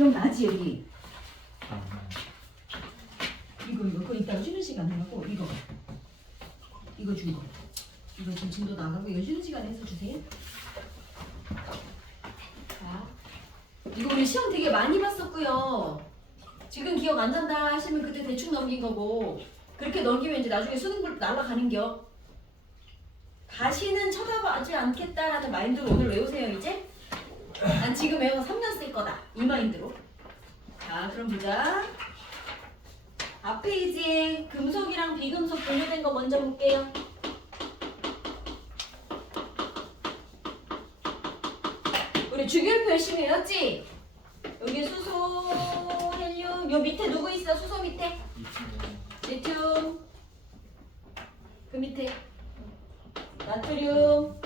기억나지 여기? 이거 그거 이따가 쉬는 시간에 하고 이거 준 거. 이거 지금 진도 나가고 이거 쉬는 시간에 해서 주세요. 자, 이거 우리 시험 되게 많이 봤었고요. 지금 기억 안 난다 하시면 그때 대충 넘긴 거고 그렇게 넘기면 이제 나중에 수능볼 날아가는겨. 다시는 쳐다보지 않겠다라는 마인드로 오늘 외우세요 이제. 난 지금 외워서 3년 쓸 거다 이 마인드로. 자 그럼 보자. 앞 페이지에 금속이랑 비금속 분류된 거 먼저 볼게요. 우리 주기율표 열심히 외웠지? 여기 수소, 헬륨, 요 밑에 누구 있어? 수소 밑에? 리튬. 그 밑에 나트륨,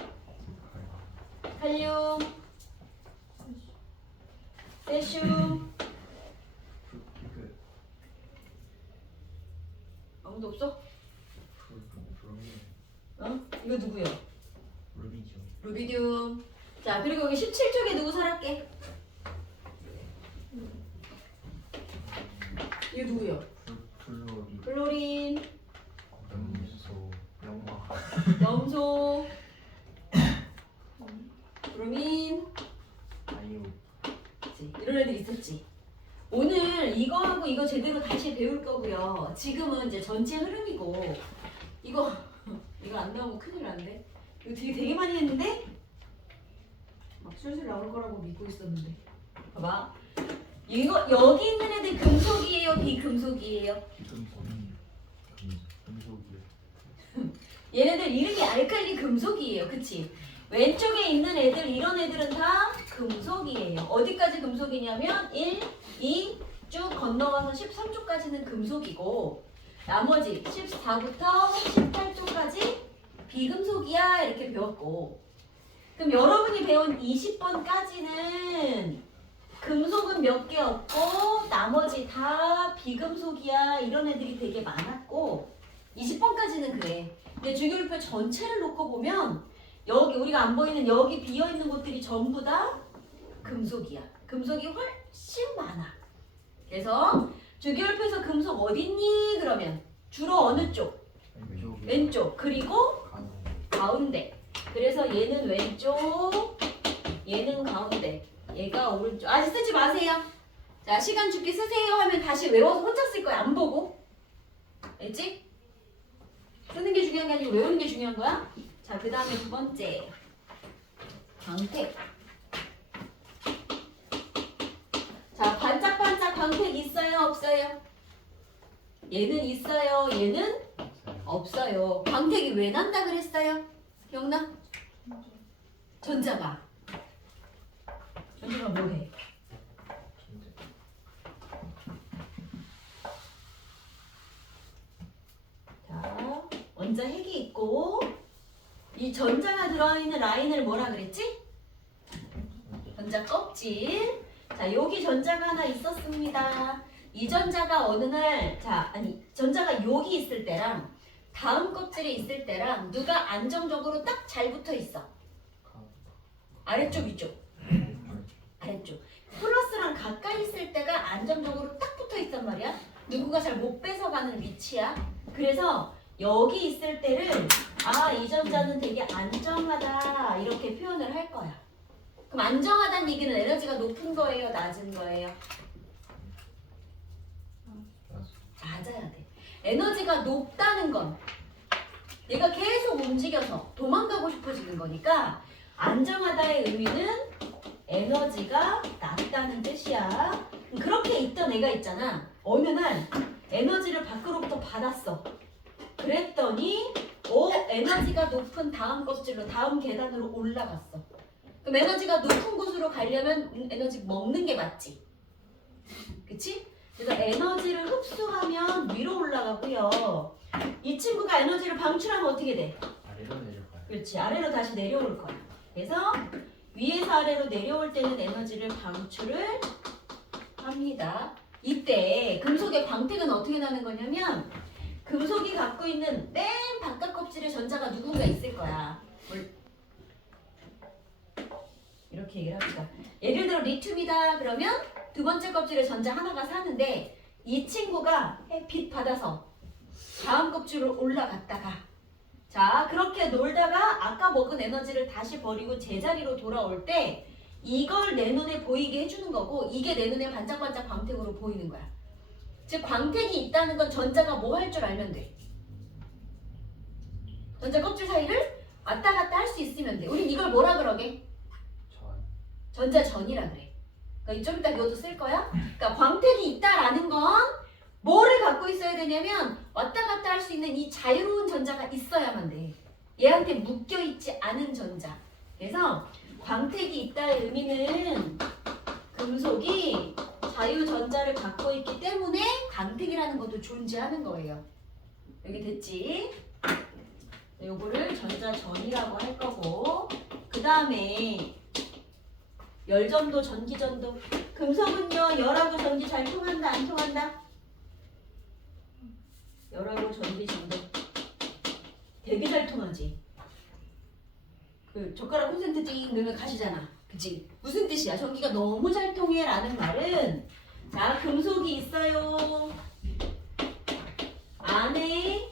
칼륨, 세슘. 아무도 없어? 어? 이거 누구요? 루비디움. 자 그리고 여기 17쪽에 누구 살았게? 이거 누구요? 플로린. 염소. 브로민. 이런 애들 있었지. 오늘 이거하고 이거 제대로 다시 배울 거고요. 지금은 이제 전체 흐름이고 이거 안 나오면 큰일 나는데. 이거 되게 많이 했는데 막 술술 나올 거라고 믿고 있었는데. 봐봐. 이거 여기 있는 애들 금속이에요, 비금속이에요? 금속이요. 얘네들 이름이 알칼리 금속이에요, 그치? 왼쪽에 있는 애들 이런 애들은 다 금속이에요. 어디까지 금속이냐면 1, 2 쭉 건너가서 13쪽까지는 금속이고 나머지 14부터 18쪽까지 비금속이야 이렇게 배웠고 그럼 여러분이 배운 20번까지는 금속은 몇 개 없고 나머지 다 비금속이야 이런 애들이 되게 많았고 20번까지는 그래. 근데 주기율표 전체를 놓고 보면 여기 우리가 안 보이는 여기 비어있는 곳들이 전부 다 금속이야. 금속이 훨씬 많아. 그래서 주기율표에서 금속 어딨니? 그러면 주로 어느 쪽? 왼쪽. 그리고 가운데. 그래서 얘는 왼쪽, 얘는 가운데, 얘가 오른쪽. 아직 쓰지 마세요. 자, 시간 죽기 쓰세요 하면 다시 외워서 혼자 쓸 거야. 안 보고. 알지? 쓰는 게 중요한 게 아니고 외우는 게 중요한 거야. 자, 그 다음에 두 번째. 광택. 자, 반짝반짝 광택 있어요? 없어요? 얘는 있어요. 얘는 없어요. 광택이 왜 난다 그랬어요? 기억나? 전자가. 전자가 뭐해? 자, 원자 핵이 있고 이 전자가 들어있는 라인을 뭐라 그랬지? 전자 껍질. 자, 여기 전자가 하나 있었습니다. 이 전자가 어느 날, 전자가 여기 있을 때랑 다음 껍질에 있을 때랑 누가 안정적으로 딱 잘 붙어 있어? 아래쪽, 위쪽? 아래쪽. 플러스랑 가까이 있을 때가 안정적으로 딱 붙어 있단 말이야. 누군가 잘 못 뺏어가는 위치야. 그래서 여기 있을 때를 이 전자는 되게 안정하다 이렇게 표현을 할 거야. 그럼 안정하다는 얘기는 에너지가 높은 거예요? 낮은 거예요? 낮아야 돼. 에너지가 높다는 건 얘가 계속 움직여서 도망가고 싶어지는 거니까 안정하다의 의미는 에너지가 낮다는 뜻이야. 그렇게 있던 애가 있잖아. 어느 날 에너지를 밖으로부터 받았어. 그랬더니 에너지가 높은 다음 껍질로 다음 계단으로 올라갔어. 그럼 에너지가 높은 곳으로 가려면 에너지 먹는 게 맞지. 그치? 그래서 에너지를 흡수하면 위로 올라가고요. 이 친구가 에너지를 방출하면 어떻게 돼? 아래로 내려가요. 그렇지. 아래로 다시 내려올 거야. 그래서 위에서 아래로 내려올 때는 에너지를 방출을 합니다. 이때 금속의 광택은 어떻게 나는 거냐면 금속이 갖고 있는 맨 바깥 껍질에 전자가 누군가 있을 거야. 이렇게 얘기를 합니다. 예를 들어 리튬이다 그러면 두 번째 껍질에 전자 하나가 사는데 이 친구가 햇빛 받아서 다음 껍질로 올라갔다가 자 그렇게 놀다가 아까 먹은 에너지를 다시 버리고 제자리로 돌아올 때 이걸 내 눈에 보이게 해주는 거고 이게 내 눈에 반짝반짝 광택으로 보이는 거야. 즉 광택이 있다는 건 전자가 뭐 할 줄 알면 돼. 전자 껍질 사이를 왔다 갔다 할 수 있으면 돼. 우린 이걸 뭐라 그러게? 전자전이라 그래. 그러니까 좀 이따 이것도 쓸 거야. 그러니까 광택이 있다라는 건 뭐를 갖고 있어야 되냐면 왔다 갔다 할 수 있는 이 자유로운 전자가 있어야만 돼. 얘한테 묶여있지 않은 전자. 그래서 광택이 있다의 의미는 금속이 자유전자를 갖고 있기 때문에 광택이라는 것도 존재하는 거예요. 여기 됐지? 요거를 전자전이라고 할 거고 그 다음에 열전도, 전기전도. 금속은요 열하고 전기 잘 통한다 안 통한다? 열하고 전기 전도 되게 잘 통하지. 그 젓가락 콘센트 띵 넣으면 가시잖아. 그치? 무슨 뜻이야? 전기가 너무 잘 통해 라는 말은 자 금속이 있어요. 안에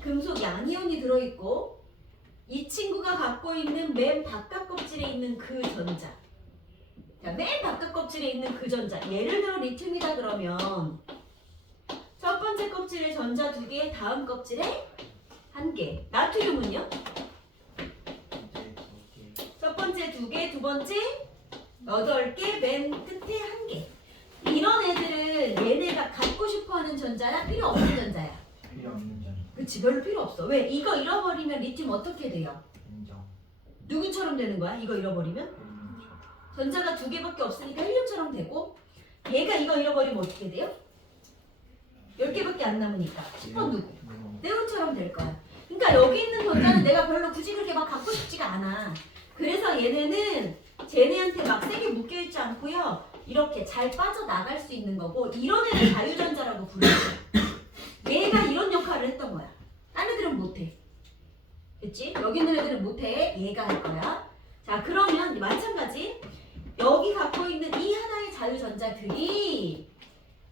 금속 양이온이 들어있고 이 친구가 갖고 있는 맨 바깥 껍질에 있는 그 전자. 자, 맨 바깥 껍질에 있는 그 전자. 예를 들어 리튬이다 그러면 첫 번째 껍질에 전자 2개, 다음 껍질에 1개. 나트륨은요? 첫 번째 2개, 두 번째 8개, 맨 끝에 1개. 이런 애들은 얘네가 갖고 싶어하는 전자야? 필요 없는 전자야? 필요 없는 점. 그치, 별로 필요 없어. 왜? 이거 잃어버리면 리튬 어떻게 돼요? 인정. 누구처럼 되는 거야? 이거 잃어버리면? 전자가 2개밖에 없으니까 헬륨처럼 되고 얘가 이거 잃어버리면 어떻게 돼요? 10개밖에 안 남으니까 10번 누구? 네온처럼 될 거야. 그러니까 여기 있는 전자는 내가 별로 굳이 그렇게 막 갖고 싶지가 않아. 그래서 얘네는 쟤네한테 막 세게 묶여있지 않고요. 이렇게 잘 빠져나갈 수 있는 거고 이런 애를 자유전자라고 부르죠. 얘가 이런 역할을 했던 거야. 딴 애들은 못해. 됐지? 여기 있는 애들은 못해. 얘가 할 거야. 자 그러면 마찬가지 여기 갖고 있는 이 하나의 자유전자들이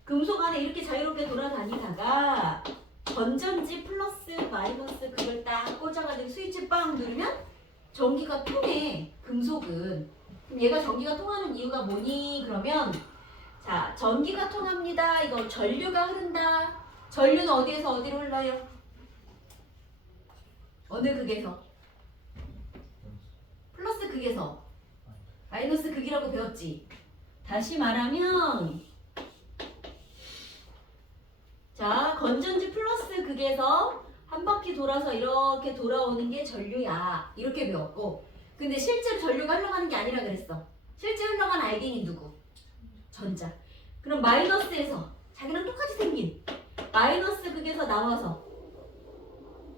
금속 안에 이렇게 자유롭게 돌아다니다가 건전지 플러스 마이너스 그걸 딱 꽂아가지고 스위치 빵 누르면 전기가 통해. 금속은. 그럼 얘가 전기가 통하는 이유가 뭐니? 그러면 자 전기가 통합니다. 이거 전류가 흐른다. 전류는 어디에서 어디로 흘러요? 어느 극에서? 플러스 극에서 마이너스 극이라고 배웠지. 다시 말하면 자 건전지 플러스 극에서 한 바퀴 돌아서 이렇게 돌아오는 게 전류야. 이렇게 배웠고 근데 실제로 전류가 흘러가는 게 아니라 그랬어. 실제 흘러간 알갱이 누구? 전자. 그럼 마이너스에서 자기랑 똑같이 생긴 마이너스 극에서 나와서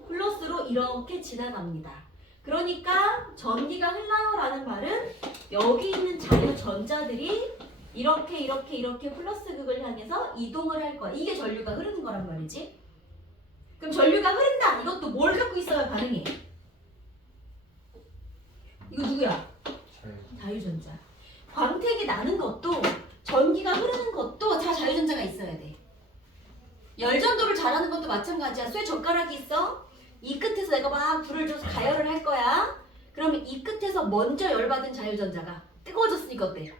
플러스로 이렇게 지나갑니다. 그러니까 전기가 흘러요 라는 말은 여기 있는 자유전자들이 이렇게 플러스 극을 향해서 이동을 할 거야. 이게 전류가 흐르는 거란 말이지. 그럼 전류가 흐른다. 이것도 뭘 갖고 있어야 가능해? 이거 누구야? 자유전자. 광택이 나는 것도 전기가 흐르는 것도 다 자유전자가 있어야 돼. 열전도를 잘하는 것도 마찬가지야. 쇠 젓가락이 있어. 이 끝에서 내가 막 불을 줘서 가열을 할 거야. 그러면 이 끝에서 먼저 열받은 자유전자가 뜨거워졌으니까 어때?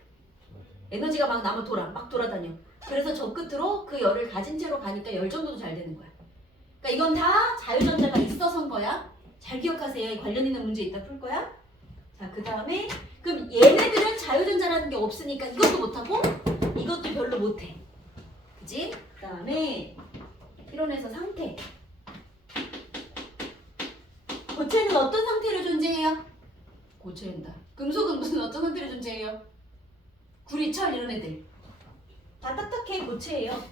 에너지가 막 남아 막 돌아다녀. 그래서 저 끝으로 그 열을 가진 채로 가니까 열전도도 잘 되는 거야. 그러니까 이건 다 자유전자가 있어서인 거야. 잘 기억하세요. 관련 있는 문제 이따 풀 거야. 자, 그 다음에 그럼 얘네들은 자유전자라는 게 없으니까 이것도 못하고 이것도 별로 못해. 그치? 그 다음에 필원에서 상태. 고체는 어떤 상태로 존재해요? 고체입니다. 금속은 무슨 어떤 상태로 존재해요? 구리, 철 이런 애들 다 딱딱해. 고체예요.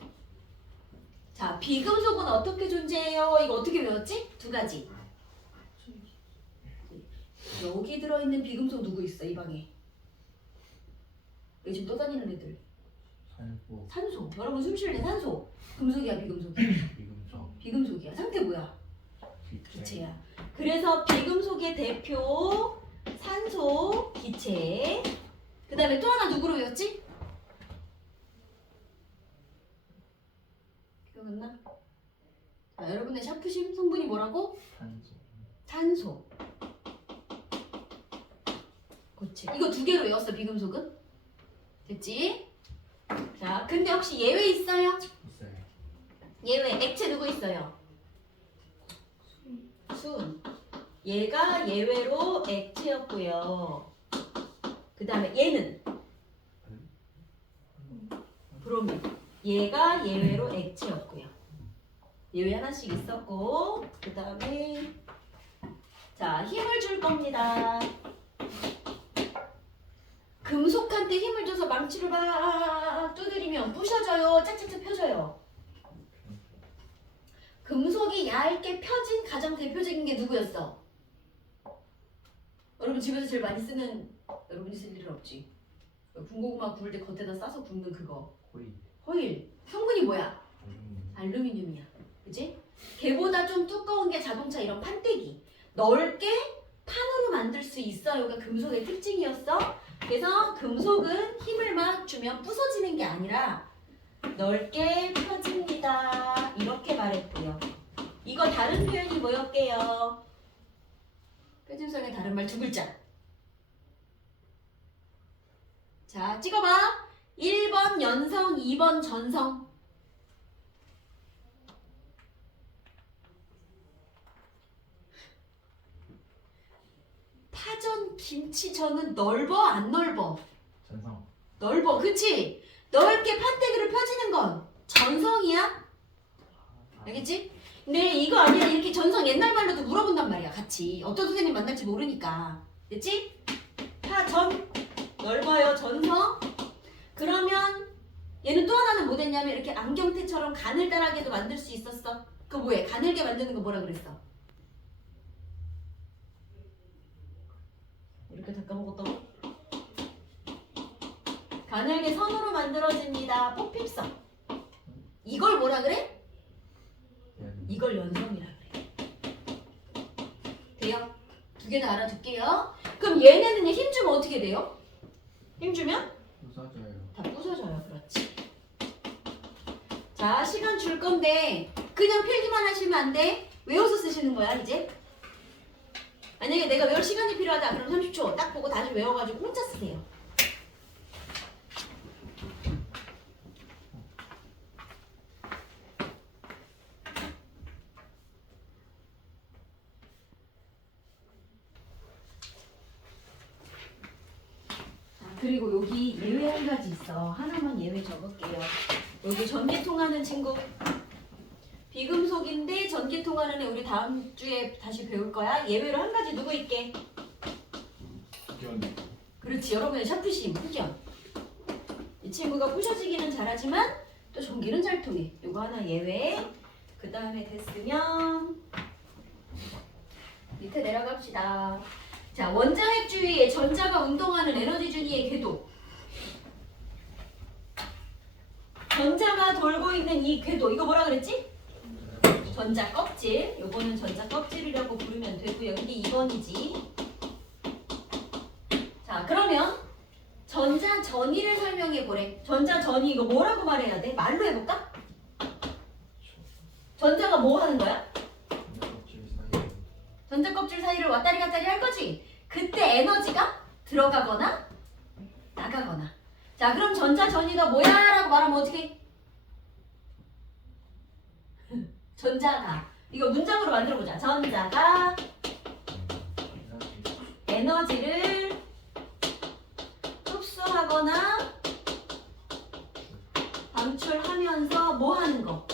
자, 비금속은 어떻게 존재해요? 이거 어떻게 배웠지? 2가지. 여기 들어있는 비금속 누구 있어? 이 방에 요즘 떠다니는 애들. 산소. 여러분 숨 쉴 때 산소. 금속이야 비금속이야? 비금속이야. 상태 뭐야? 기체야. 그래서 비금속의 대표 산소, 기체. 그 다음에 또 하나 누구로 외웠지? 기억났나? 자, 여러분의 샤프심 성분이 뭐라고? 탄소. 탄소. 그렇지. 이거 두 개로 외웠어, 비금속은? 됐지? 자, 근데 혹시 예외 있어요? 있어요. 예외. 액체 누구 있어요? 순. 얘가 예외로 액체였고요. 그 다음에 얘는 브로민. 얘가 예외로 액체였고요. 예외 하나씩 있었고, 그 다음에 자, 힘을 줄 겁니다. 금속한테 힘을 줘서 망치를 막 두드리면 부셔져요, 짝짝짝 펴져요. 금속이 얇게 펴진 가장 대표적인 게 누구였어? 여러분 집에서 제일 많이 쓰는, 여러분이 쓸 일은 없지. 군고구마 구울 때 겉에다 싸서 굽는 그거. 호일. 호일. 성분이 뭐야? 알루미늄이야. 그치? 걔보다 좀 두꺼운 게 자동차 이런 판때기. 넓게 판으로 만들 수 있어요가 금속의 특징이었어. 그래서 금속은 힘을 막 주면 부서지는 게 아니라 넓게 펴집니다. 이렇게 말했고요. 이거 다른 표현이 뭐였게요? 표준성의 다른 말 두 글자. 자, 찍어봐. 1번 연성, 2번 전성. 파전 김치전은 넓어 안 넓어? 전성. 넓어, 그치? 넓게 판때기를 펴지는 건 전성이야? 알겠지? 근데 이거 아니야. 이렇게 전성 옛날 말로도 물어본단 말이야. 같이 어떤 선생님 만날지 모르니까. 됐지? 파전 넓어요. 전성. 그러면 얘는 또 하나는 뭐 됐냐면 이렇게 안경테처럼 가늘다랗게도 만들 수 있었어. 그거 뭐해? 가늘게 만드는 거 뭐라 그랬어? 이렇게 다 까먹었다고? 가늘게 선으로 만들어집니다. 포핍성. 이걸 뭐라 그래? 이걸 연성이라 그래. 돼요? 두 개 다 알아둘게요. 그럼 얘네는 힘 주면 어떻게 돼요? 힘 주면? 부서져요. 다 부서져요. 그렇지. 자, 시간 줄 건데 그냥 필기만 하시면 안 돼. 외워서 쓰시는 거야 이제. 만약에 내가 외울 시간이 필요하다 그럼 30초 딱 보고 다시 외워가지고 혼자 쓰세요. 그리고 여기 예외 한 가지 있어. 하나만 예외 적을게요. 여기 전기 통하는 친구. 비금속인데 전기 통하는 애 우리 다음 주에 다시 배울 거야. 예외로 한 가지 누구 있게? 흑연. 그렇지. 여러분의 샤프심, 흑연. 이 친구가 부셔지기는 잘하지만 또 전기는 잘 통해. 요거 하나 예외. 그 다음에 됐으면 밑에 내려갑시다. 자, 원자핵 주위에 전자가 운동하는 에너지 준위의 궤도. 전자가 돌고 있는 이 궤도. 이거 뭐라 그랬지? 전자 껍질. 요거는 전자 껍질이라고 부르면 되고요. 이게 2번이지. 자, 그러면 전자 전위를 설명해 보래. 전자 전위 이거 뭐라고 말해야 돼? 말로 해볼까? 전자가 뭐 하는 거야? 전자 껍질 사이를 왔다리 갔다리 할 거지? 그때 에너지가 들어가거나 나가거나. 자, 그럼 전자 전위가 뭐야? 라고 말하면 어떻게? 전자가. 이거 문장으로 만들어보자. 전자가 에너지를 흡수하거나 방출하면서 뭐 하는 거?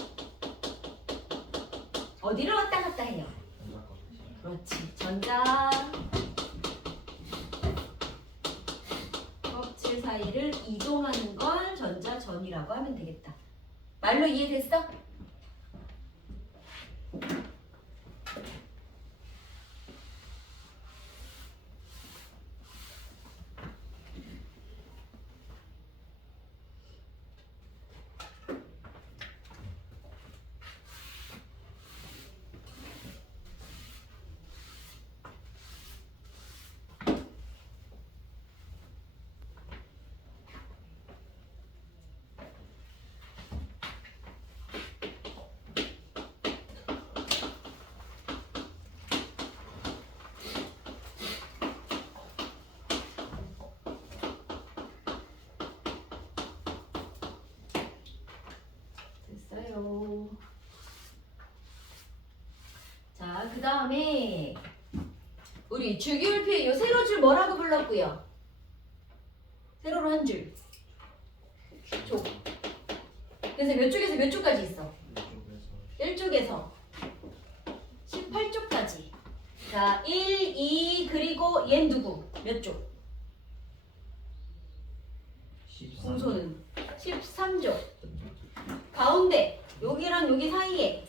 어디를 왔다 갔다 해요? 그렇지. 전자 껍질 사이를 이동하는 걸 전자 전위라고 하면 되겠다. 말로 이해됐어? 다음에 우리 주기율표의 요 세로줄 뭐라고 불렀고요? 세로로 한 줄. 조. 그래서 몇 쪽에서 몇 쪽까지 있어? 이쪽에서 1쪽에서 18쪽까지. 자, 1, 2 그리고 얘 누구? 몇 쪽? 13. 공소는 13쪽. 가운데 여기랑 여기 사이에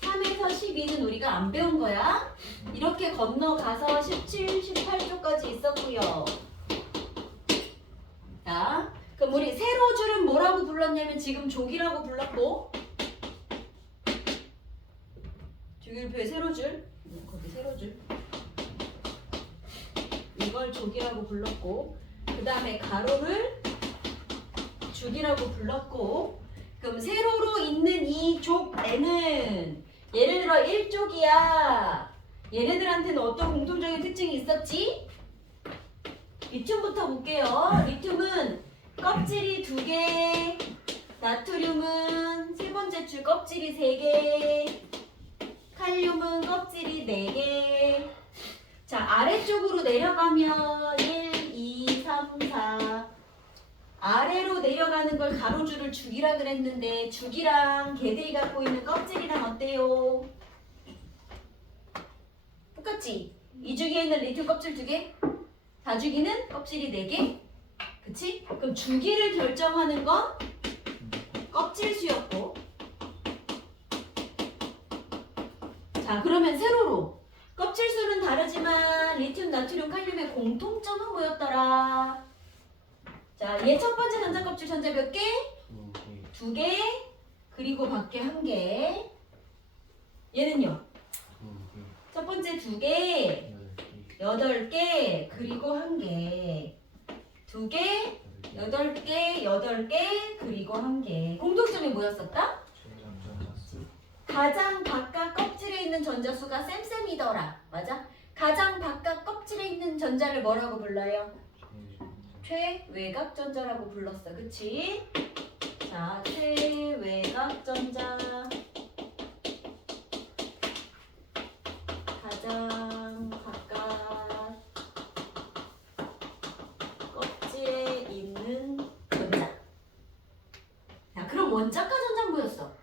3에서 12는 우리가 안 배운 거야. 이렇게 건너가서 17, 18쪽까지 있었고요. 자, 그럼 우리 세로줄은 뭐라고 불렀냐면 지금 족이라고 불렀고, 주기율표의 세로줄, 거기 세로줄, 이걸 족이라고 불렀고, 그 다음에 가로를 줄이라고 불렀고, 그럼 세로로 있는 이 족에는 예를 들어 1쪽이야. 얘네들한테는 어떤 공통적인 특징이 있었지? 리튬부터 볼게요. 리튬은 껍질이 2개, 나트륨은 세 번째 줄 껍질이 3개, 칼륨은 껍질이 4개. 자, 아래쪽으로 내려가면 1, 2, 3, 4. 아래로 내려가는 걸 가로줄을 죽이라 그랬는데 죽이랑 걔들이 갖고 있는 껍질이랑 어때요? 똑같지? 이 주기에 있는 리튬 껍질 2개, 다주기는 껍질이 4개. 그치? 그럼 주기를 결정하는 건 껍질 수였고. 자, 그러면 세로로 껍질 수는 다르지만 리튬, 나트륨, 칼륨의 공통점은 뭐였더라? 자, 얘 첫 번째 전자 껍질 전자 몇 개? 2개. 그리고 밖에 1개. 얘는요? 첫 번째 2개, 8개, 그리고 1개. 2개, 8개, 8개, 그리고 1개. 공통점이 뭐였었다? 가장 바깥 껍질에 있는 전자수가 쌤쌤이더라. 맞아? 가장 바깥 껍질에 있는 전자를 뭐라고 불러요? 최외곽 전자라고 불렀어. 그치? 자, 최외곽 전자. 가장 바깥 껍질에 있는 전자. 자, 그럼 원자가 전자는 뭐였어?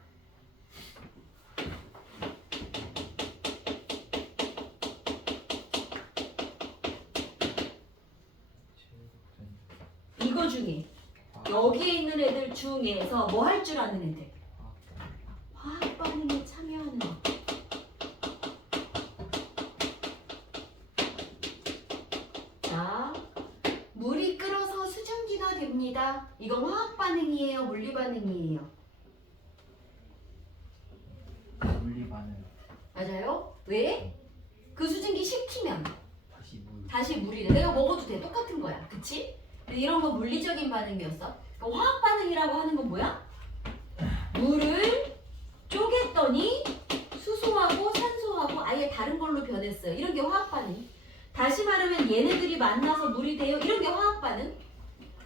이거 중에 여기에 있는 애들 중에서 뭐 할 줄 아는 애들? 화학 반응에 참여하는 애. 자, 물이 끓어서 수증기가 됩니다. 이건 화학 반응이에요, 물리 반응이에요? 물리 반응. 맞아요? 왜? 그 수증기 식히면 다시 물. 다시 물이 돼. 내가 먹어도 돼. 똑같은 거야. 그치? 근데 이런 건 물리적인 반응이었어. 그러니까 화학 반응이라고 하는 건 뭐야? 물을 쪼갰더니 수소하고 산소하고 아예 다른 걸로 변했어요. 이런 게 화학 반응. 다시 말하면 얘네들이 만나서 물이 돼요. 이런 게 화학 반응.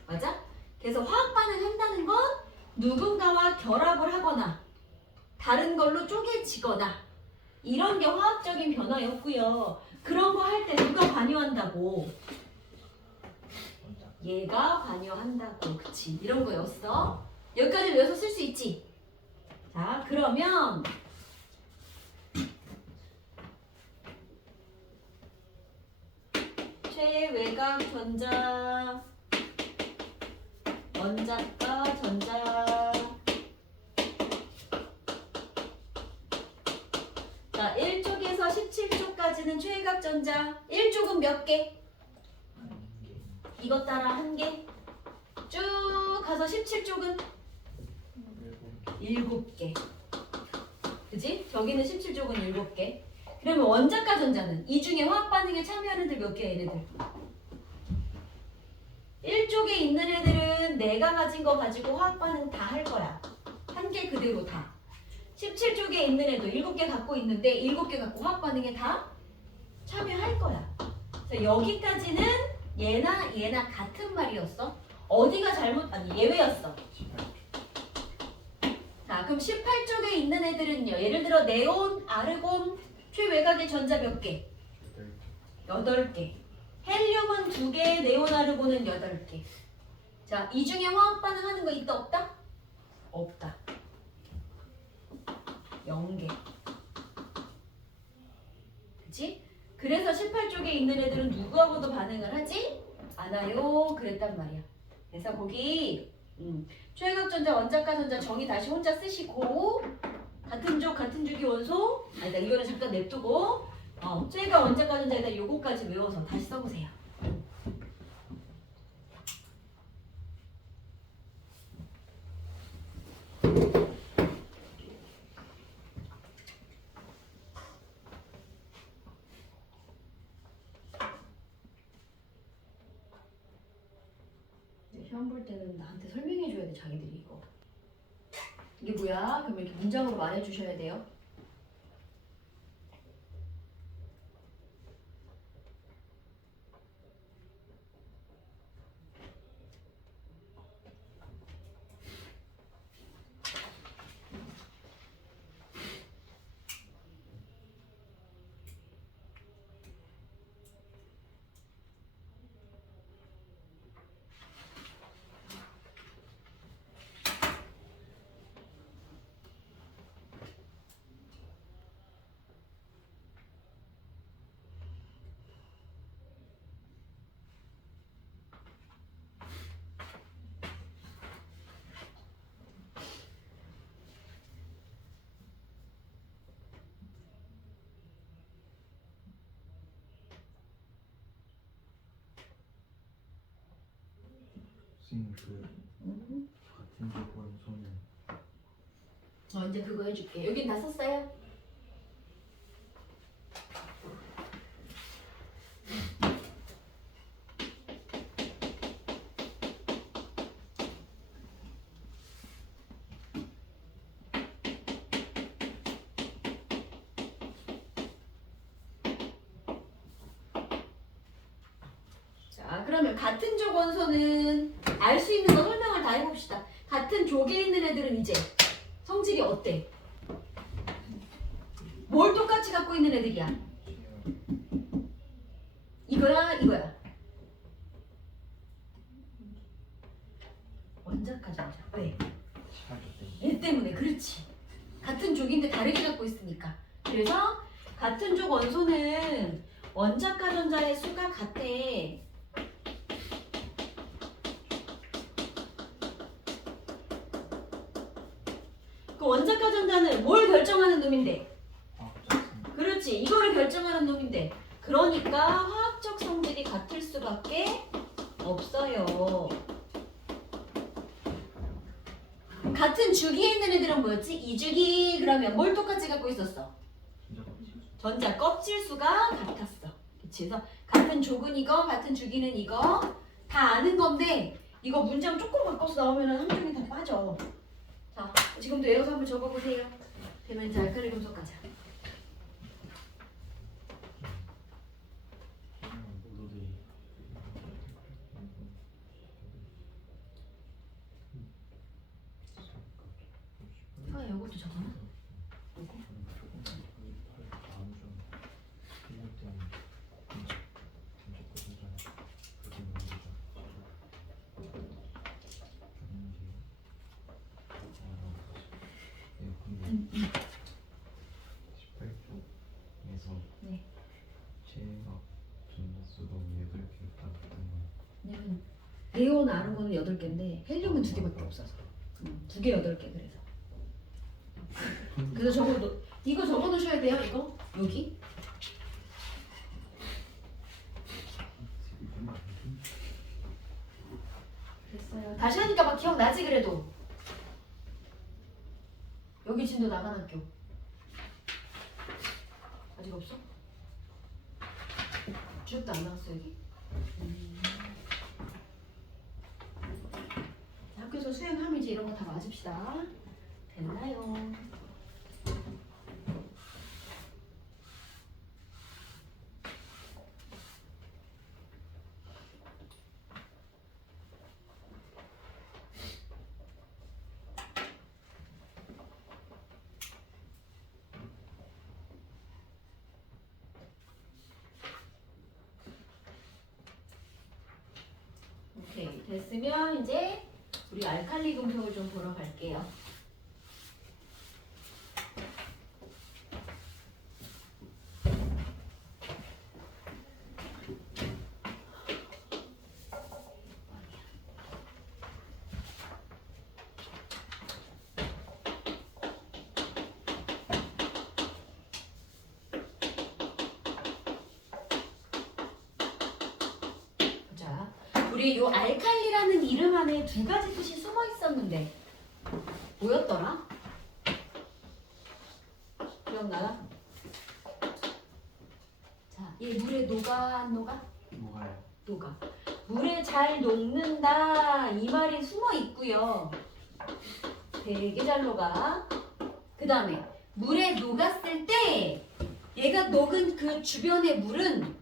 맞아? 그래서 화학 반응 한다는 건 누군가와 결합을 하거나 다른 걸로 쪼개지거나 이런 게 화학적인 변화였고요. 그런 거 할 때 누가 관여한다고? 얘가 관여한다고. 그치? 이런 거였어. 여기까지 외워서 쓸 수 있지? 자, 그러면 최외곽 전자, 원자가 전자. 자, 1쪽에서 17쪽까지는 최외곽 전자. 1쪽은 몇 개? 이것 따라 1개. 쭉 가서 17쪽은 7개. 그지? 저기는 17쪽은 7개. 그러면 원자가 전자는 이 중에 화학 반응에 참여하는 애들 몇 개야, 얘네들? 1쪽에 있는 애들은 내가 가진 거 가지고 화학 반응 다 할 거야. 1개 그대로 다. 17쪽에 있는 애도 7개 갖고 있는데 7개 갖고 화학 반응에 다 참여할 거야. 자, 여기까지는 얘나 얘나 같은 말이었어. 어디가 잘못, 아니 예외였어. 자, 그럼 18쪽에 있는 애들은요. 예를 들어 네온, 아르곤, 최외곽의 전자 몇 개? 8개. 헬륨은 2개, 네온아르곤은 8개. 자, 이 중에 화학 반응하는 거 있다 없다? 없다. 0개. 그치? 그래서 18쪽에 있는 애들은 누구하고도 반응을 하지 않아요. 그랬단 말이야. 그래서 거기 최외곽전자, 원자가전자 정의 다시 혼자 쓰시고 같은 족, 같은 주기 원소 아니다 이거는 잠깐 냅두고 최외곽 원자가전자에다 요거까지 외워서 다시 써보세요. 시험 볼 때는 나한테 설명해 줘야 돼 자기들이 이거. 이게 뭐야? 그럼 이렇게 문장으로 말해 주셔야 돼요. 선생님 같은 쪽 원소는 이제 그거 해줄게. 여긴 다 썼어요? 자, 그러면 같은 족 원소는 알 수 있는 거 설명을 다 해봅시다. 같은 족에 있는 애들은 이제 성질이 어때? 뭘 똑같이 갖고 있는 애들이야? 이거야, 이거야. 원자가전자. 왜? 18쪽 때문에 얘 때문에. 그렇지. 같은 족인데 다르게 갖고 있으니까. 그래서 같은 족 원소는 원자가전자의 수가 같아. 그 원자가전자는 뭘 결정하는 놈인데? 화학적 그렇지. 이거를 결정하는 놈인데. 그러니까 화학적 성질이 같을 수밖에 없어요. 같은 주기에 있는 애들은 뭐였지? 이주기. 그러면 뭘 똑같이 갖고 있었어? 전자 껍질 수가 같았어. 그치? 그래서 같은 족은 이거, 같은 주기는 이거 다 아는 건데 이거 문장 조금 바꿔서 나오면 한 점이 다 빠져. 자, 지금도 외워서 한번 적어보세요. 되면 이제 알칼리 금속 가자. 아, 이것도 적어놔. 네. 최외곽 전자수가 8개 왜냐면 네온 아르곤은 8개인데 헬륨은 2개밖에 없어서 2개 8개 그래서 그래서 이거 적어놓으셔야 돼요. 이거 여기 됐어요. 다시 하니까 막 기억나지. 그래도 여기 진도 나간 학교 아직 없어? 주역도 안 나왔어 여기? 학교에서 수행하면 이제 이런 거 다 맞읍시다. 됐나요? 됐으면 이제 우리 알칼리 금속을 좀 보러 갈게요. 우리 요 알칼리라는 이름 안에 두 가지 뜻이 숨어 있었는데 뭐였더라? 기억나나? 자, 얘 물에 녹아 안 녹아? 뭐가요? 녹아. 물에 잘 녹는다 이 말이 숨어 있고요. 되게 잘 녹아. 그 다음에 물에 녹았을 때 얘가 녹은 그 주변의 물은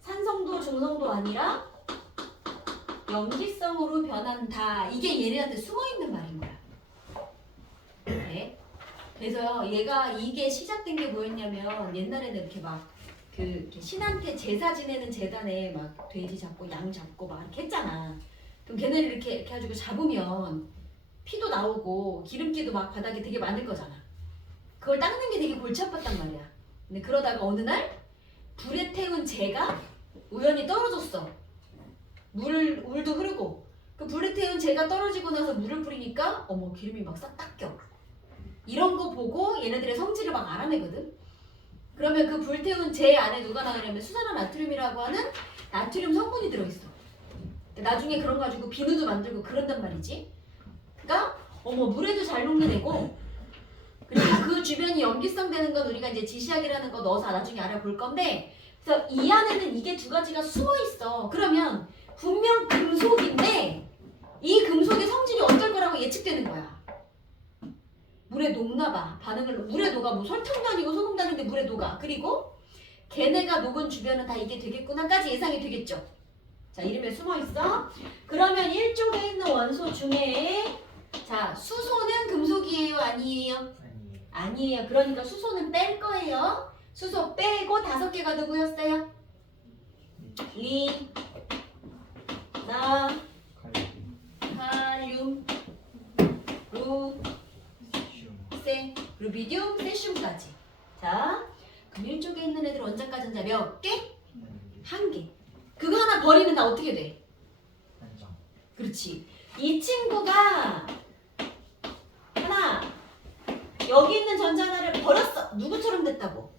산성도 중성도 아니라 염기성으로 변한다. 이게 얘네한테 숨어있는 말인 거야. 네. 그래서 얘가 이게 시작된 게 뭐였냐면 옛날에는 이렇게 막 그 신한테 제사 지내는 제단에 막 돼지 잡고 양 잡고 막 이렇게 했잖아. 그럼 걔네를 이렇게 해가지고 잡으면 피도 나오고 기름기도 막 바닥에 되게 많을 거잖아. 그걸 닦는 게 되게 골치 아팠단 말이야. 근데 그러다가 어느 날 불에 태운 재가 우연히 떨어졌어. 물도 흐르고 그 불에 태운 재가 떨어지고 나서 물을 뿌리니까 어머 기름이 막 싹 닦여. 이런 거 보고 얘네들의 성질을 막 알아내거든. 그러면 그 불태운 재 안에 누가 나오냐면 수산화 나트륨이라고 하는 나트륨 성분이 들어있어. 나중에 그런 거 가지고 비누도 만들고 그런단 말이지. 그러니까 어머 물에도 잘 녹는 애고 그리고 그 주변이 염기성 되는 건 우리가 이제 지시약이라는 거 넣어서 나중에 알아볼 건데 그래서 이 안에는 이게 두 가지가 숨어 있어. 그러면 분명 금속인데 이 금속의 성질이 어떨 거라고 예측되는 거야. 물에 녹나 봐. 물에 녹아. 뭐 설탕도 아니고 소금도 아닌데 물에 녹아. 그리고 걔네가 녹은 주변은 다 이게 되겠구나까지 예상이 되겠죠. 자, 이름에 숨어 있어. 그러면 일쪽에 있는 원소 중에 자, 수소는 금속이에요, 아니에요? 아니에요. 아니에요. 그러니까 수소는 뺄 거예요. 수소 빼고 5개가 누구였어요? 리, 나, 칼륨, 루, 세, 루비디움, 세슘까지. 자, 그럼 일쪽에 있는 애들 원자과 전자 몇 개? 1개. 그거 하나 버리면 다 어떻게 돼? 한정. 그렇지. 이 친구가 하나 여기 있는 전자 하나를 버렸어. 누구처럼 됐다고?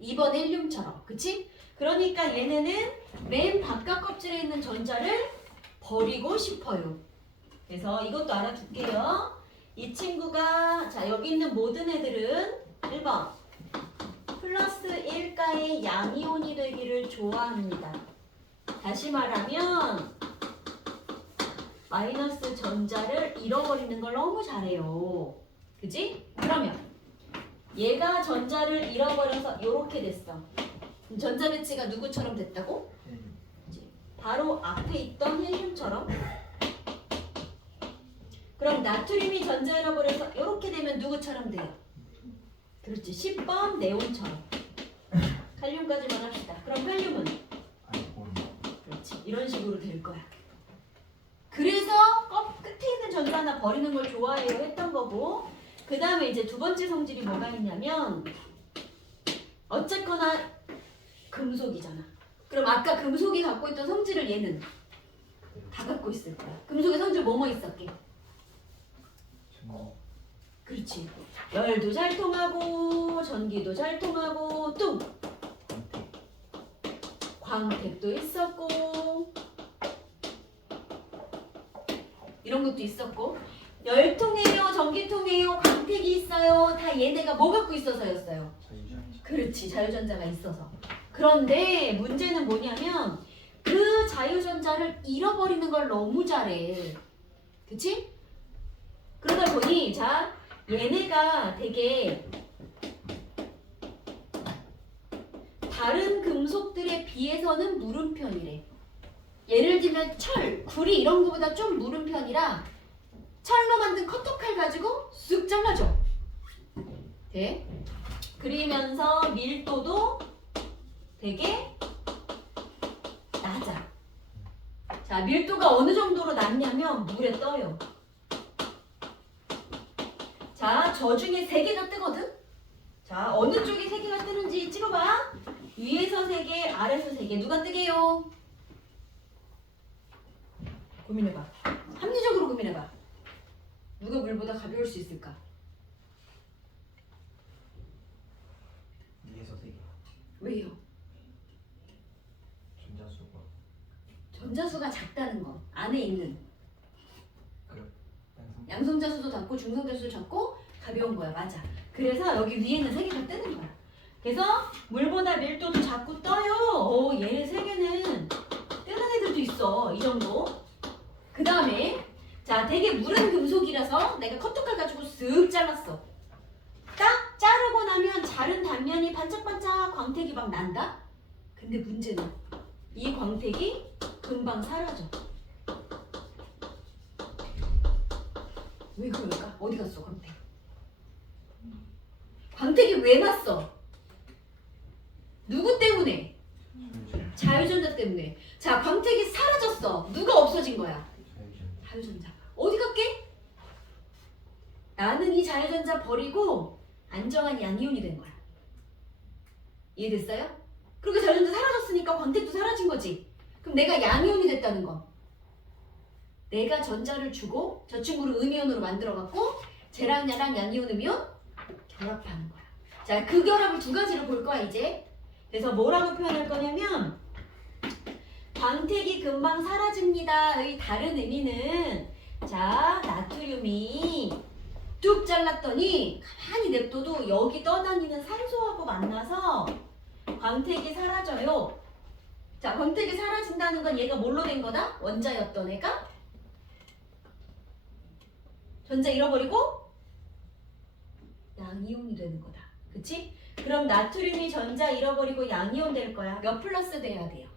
2번 헬륨처럼. 그치? 그러니까 얘네는 맨 바깥 껍질에 있는 전자를 버리고 싶어요. 그래서 이것도 알아둘게요. 이 친구가 자 여기 있는 모든 애들은 1번 플러스 1가의 양이온이 되기를 좋아합니다. 다시 말하면 마이너스 전자를 잃어버리는 걸 너무 잘해요. 그지? 그러면 얘가 전자를 잃어버려서 이렇게 됐어. 그럼 전자 배치가 누구처럼 됐다고? 바로 앞에 있던 헬륨처럼. 그럼 나트륨이 전자 잃어버려서 이렇게 되면 누구처럼 돼요? 그렇지. 10번 네온처럼. 칼륨까지만 합시다. 그럼 칼륨은? 그렇지. 이런 식으로 될 거야. 그래서 끝에 있는 전자 하나 버리는 걸 좋아해요 했던 거고 그 다음에 이제 두 번째 성질이 뭐가 있냐면 어쨌거나 금속이잖아. 그럼 아까 금속이 갖고 있던 성질을 얘는 다 갖고 있을 거야. 금속의 성질 뭐뭐 있었게? 그렇지. 열도 잘 통하고 전기도 잘 통하고 또 광택도 있었고 이런 것도 있었고 열통해요 전기통해요 광택이 있어요. 다 얘네가 뭐 갖고 있어서였어요? 그렇지. 자유전자가 있어서. 그런데 문제는 뭐냐면 그 자유전자를 잃어버리는 걸 너무 잘해. 그치? 그러다 보니 자 얘네가 되게 다른 금속들에 비해서는 무른 편이래. 예를 들면 철, 구리 이런 거보다 좀 무른 편이라 철로 만든 커터칼 가지고 쓱 잘라줘. 돼? 그러면서 밀도도 되게 낮아. 자, 밀도가 어느 정도로 낮냐면 물에 떠요. 자, 저 중에 3개가 뜨거든? 자, 어느 쪽에 3개가 뜨는지 찍어봐. 위에서 3개, 아래서 3개. 누가 뜨게요? 고민해봐. 합리적으로 고민해봐. 누가 물보다 가벼울 수 있을까? 위에서 3개. 왜요? 전자수가. 전자수가 작다는 거. 안에 있는. 그 양성자수도 작고 중성자수도 작고 가벼운 거야. 맞아. 그래서 여기 위에는 3개가 뜨는 거야. 그래서 물보다 밀도도 자꾸 떠요. 얘네 3개는 뜨는 애들도 있어. 이 정도. 그 다음에 자, 되게 무른 금속이라서 내가 커터칼 가지고 쓱 잘랐어. 딱 자르고 나면 자른 단면이 반짝반짝 광택이 막 난다? 근데 문제는 이 광택이 금방 사라져. 왜 그럴까? 어디 갔어, 광택? 광택이 왜 났어? 누구 때문에? 자유전자 때문에. 자, 광택이 사라졌어. 누가 없어진 거야? 자유전자. 어디 갔게? 나는 이 자유전자 버리고 안정한 양이온이 된 거야. 이해됐어요? 그리고 자유전자 사라졌으니까 광택도 사라진 거지. 그럼 내가 양이온이 됐다는 거. 내가 전자를 주고 저 친구를 음이온으로 만들어갖고 쟤랑 나랑 양이온 음이온 결합하는 거야. 자, 그 결합을 2가지로 볼 거야 이제. 그래서 뭐라고 표현할 거냐면 광택이 금방 사라집니다의 다른 의미는 자, 나트륨이 뚝 잘랐더니 가만히 냅둬도 여기 떠다니는 산소하고 만나서 광택이 사라져요. 자, 광택이 사라진다는 건 얘가 뭘로 된 거다? 원자였던 애가 전자 잃어버리고 양이온이 되는 거다. 그치? 그럼 나트륨이 전자 잃어버리고 양이온 될 거야. 몇 플러스 돼야 돼요?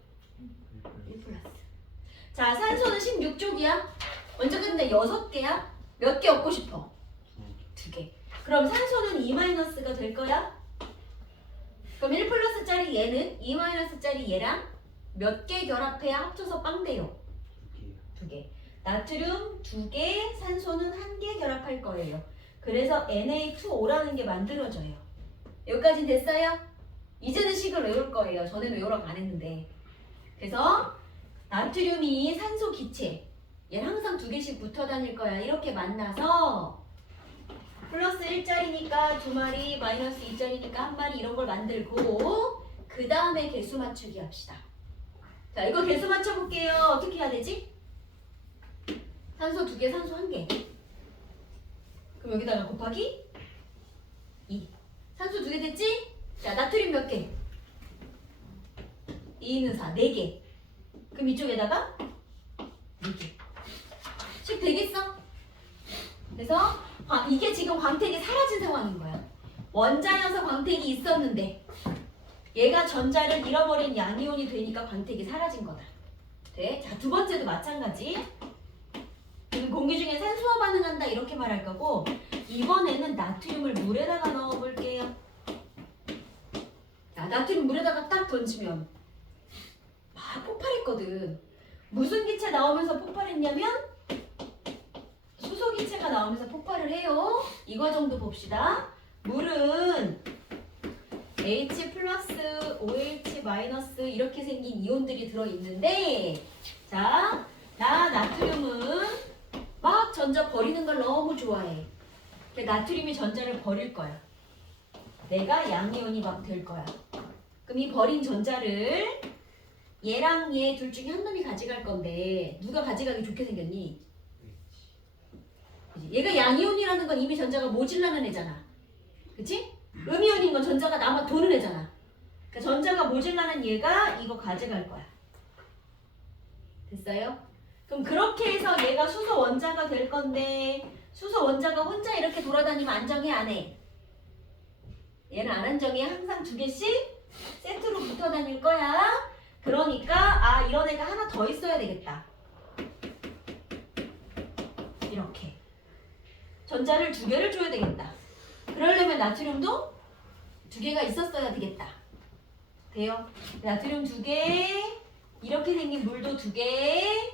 1 플러스. 자, 산소는 16쪽이야. 먼저 근데 6개야. 몇 개 얻고 싶어? 2개. 그럼 산소는 2-가 될 거야. 그럼 1 플러스짜리 얘는 2-짜리 얘랑 몇 개 결합해야 합쳐서 빵 돼요? 2개. 나트륨 2개, 산소는 1개 결합할 거예요. 그래서 Na2O라는 게 만들어져요. 여기까지 됐어요? 이제는 식을 외울 거예요. 전에는 외우라고 안 했는데. 그래서 나트륨이 산소 기체, 얘는 항상 2개씩 붙어 다닐 거야. 이렇게 만나서 플러스 1짜리니까 2마리, 마이너스 2짜리니까 1마리 이런 걸 만들고 그 다음에 개수 맞추기 합시다. 자, 이거 개수 맞춰볼게요. 어떻게 해야 되지? 산소 2개, 산소 1개. 그럼 여기다가 곱하기 2. 산소 2개 됐지? 자, 나트륨 몇 개? 2는 4, 4개. 그럼 이쪽에다가 4개. 식 되겠어? 그래서 이게 지금 광택이 사라진 상황인 거야. 원자여서 광택이 있었는데 얘가 전자를 잃어버린 양이온이 되니까 광택이 사라진 거다. 돼? 자, 2번째도 마찬가지. 지금 공기 중에 산소와 반응한다 이렇게 말할 거고 이번에는 나트륨을 물에다가 넣어볼게요. 자, 나트륨 물에다가 딱 던지면 막 폭발했거든. 무슨 기체 나오면서 폭발했냐면 수소 기체가 나오면서 폭발을 해요. 이 과정도 봅시다. 물은 H 플러스, OH 마이너스 이렇게 생긴 이온들이 들어있는데 자, 나트륨은 막 전자 버리는 걸 너무 좋아해. 나트륨이 전자를 버릴 거야. 내가 양이온이 막 될 거야. 그럼 이 버린 전자를 얘랑 얘 둘 중에 한 놈이 가져갈 건데 누가 가져가기 좋게 생겼니? 그치? 얘가 양이온이라는 건 이미 전자가 모질라는 애잖아. 그치? 음이온인 건 전자가 남아 도는 애잖아. 그러니까 전자가 모질라는 얘가 이거 가져갈 거야. 됐어요? 그럼 그렇게 해서 얘가 수소 원자가 될 건데 수소 원자가 혼자 이렇게 돌아다니면 안정해 안 해? 얘는 안 안정해. 항상 2개씩 세트로 붙어 다닐 거야. 그러니까 이런 애가 하나 더 있어야 되겠다. 이렇게 전자를 2개를 줘야 되겠다. 그러려면 나트륨도 2개가 있었어야 되겠다. 돼요? 나트륨 2개, 이렇게 생긴 물도 2개,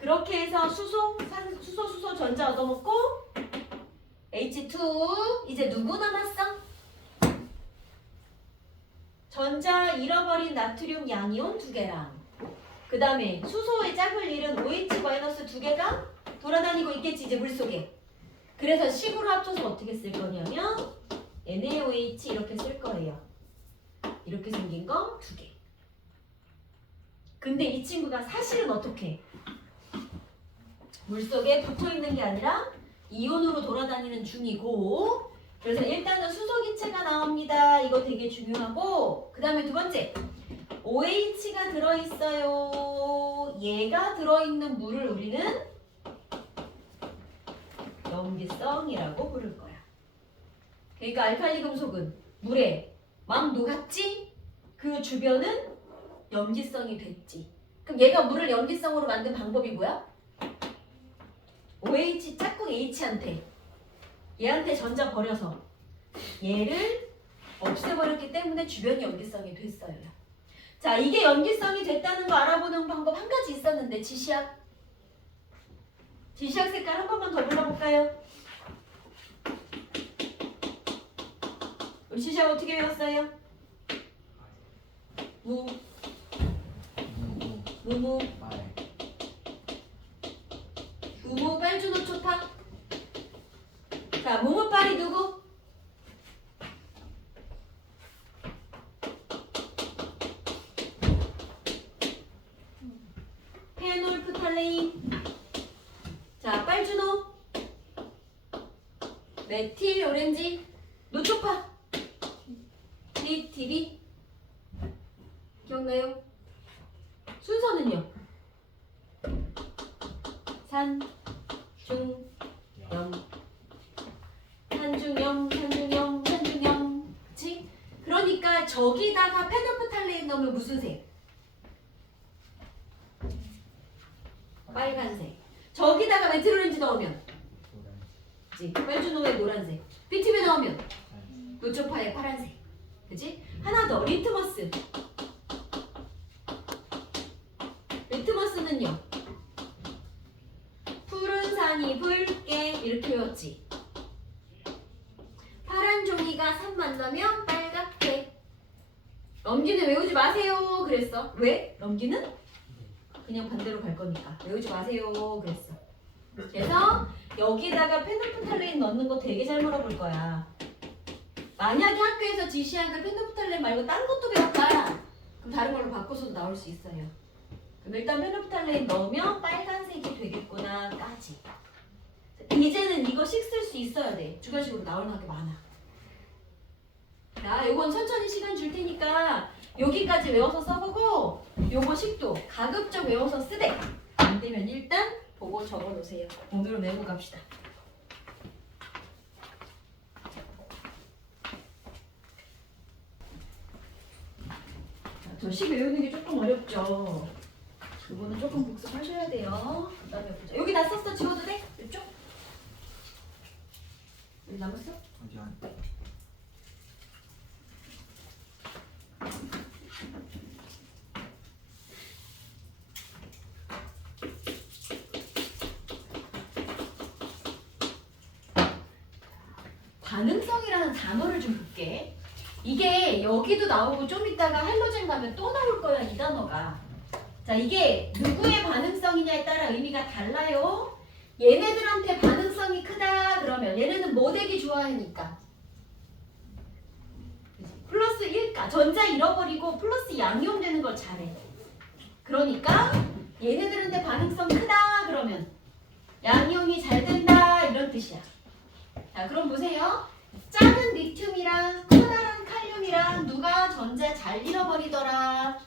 그렇게 해서 수소 전자 얻어먹고 H2 이제 누구 남았어? 전자 잃어버린 나트륨 양이온 2개랑 그 다음에 수소의 짝을 잃은 OH-2개가 돌아다니고 있겠지 이제 물속에. 그래서 식으로 합쳐서 어떻게 쓸 거냐면 NaOH 이렇게 쓸 거예요. 이렇게 생긴 거 2개. 근데 이 친구가 사실은 어떻게? 물속에 붙어있는 게 아니라 이온으로 돌아다니는 중이고 그래서 일단은 수소기체가 나옵니다. 이거 되게 중요하고 그 다음에 두 번째 OH가 들어있어요. 얘가 들어있는 물을 우리는 염기성이라고 부를 거야. 그러니까 알칼리 금속은 물에 막 녹았지? 그 주변은 염기성이 됐지. 그럼 얘가 물을 염기성으로 만든 방법이 뭐야? OH 짝꿍 H한테 얘한테 전자 버려서 얘를 없애버렸기 때문에 주변이 염기성이 됐어요. 자, 이게 염기성이 됐다는 거 알아보는 방법 한 가지 있었는데 지시약 색깔 한 번만 더 불러볼까요? 우리 지시약 어떻게 외웠어요? 무무 빨주노 초탁. 자, 무무빨이 누구? 페놀프탈레인. 자, 빨주노 메틸 오렌지 노초파 DTB. 기억나요? 순서는요? 산, 중, 염. 산중염. 그치? 그러니까 저기다가 페놀프탈레인 넣으면 무슨 색? 빨간색. 저기다가 메틸오렌지 넣으면 그치? 빨주노의 노란색. BTB 넣으면 노초파의 파란색. 그치? 하나 더 리트머스. 리트머스는요? 푸른 산이 붉게 이렇게 외웠지. 파란 종이가 산 만나면 빨갛게. 넘기는 외우지 마세요 그랬어. 왜? 넘기는 그냥 반대로 갈 거니까 외우지 마세요 그랬어. 그래서 여기다가 페놀프탈레인 넣는 거 되게 잘 물어볼 거야. 만약에 학교에서 지시하는 페놀프탈레인 말고 다른 것도 배웠다. 그럼 다른 걸로 바꿔서도 나올 수 있어요. 그럼 일단 페놀프탈레인 넣으면 빨간색이 되겠구나까지. 이제는 이거식 쓸 수 있어야 돼. 주관식으로 나오는 게 많아. 자, 요건 천천히 시간 줄 테니까 여기까지 외워서 써보고 요거 식도 가급적 외워서 쓰되 안 되면 일단 보고 적어 놓으세요. 오늘은 외우고 갑시다. 저 식 외우는 게 조금 어렵죠. 그거는 조금 복습하셔야 돼요. 그다음에 보자. 여기 다 썼어. 지워도 돼? 이쪽? 여기 남았어? 어디 안 반응성이라는 단어를 좀 볼게. 이게 여기도 나오고 좀 이따가 할로젠 가면 또 나올 거야 이 단어가. 자, 이게 누구의 반응성이냐에 따라 의미가 달라요. 얘네들한테 반응성이 크다 그러면 얘네는 뭐 되기 좋아하니까 플러스 1가 전자 잃어버리고 플러스 양이온 되는 걸 잘해. 그러니까 얘네들한테 반응성 크다 그러면 양이온이 잘 된다 이런 뜻이야. 자, 그럼 보세요. 작은 리튬이랑 커다란 칼륨이랑 누가 전자 잘 잃어버리더라.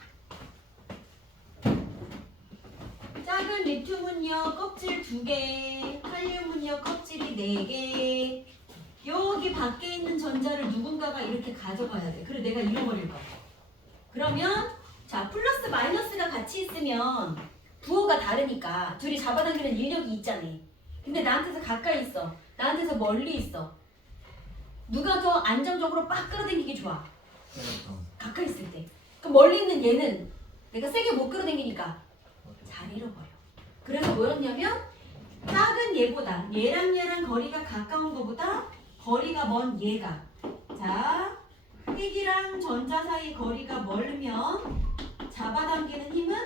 작은 리튬은요 껍질 2개, 칼륨은요 껍질이 4개. 여기 밖에 있는 전자를 누군가가 이렇게 가져가야 돼. 그래 내가 잃어버릴 거야. 그러면 자, 플러스 마이너스가 같이 있으면 부호가 다르니까 둘이 잡아당기는 인력이 있잖아. 근데 나한테서 가까이 있어. 나한테서 멀리 있어. 누가 더 안정적으로 빡 끌어당기기 좋아? 가까이 있을 때. 그럼 멀리 있는 얘는 내가 세게 못 끌어당기니까 잘 잃어버려. 그래서 뭐였냐면 작은 얘보다 얘랑 거리가 가까운 것보다 거리가 먼 얘가 자 핵이랑 전자 사이 거리가 멀면 잡아당기는 힘은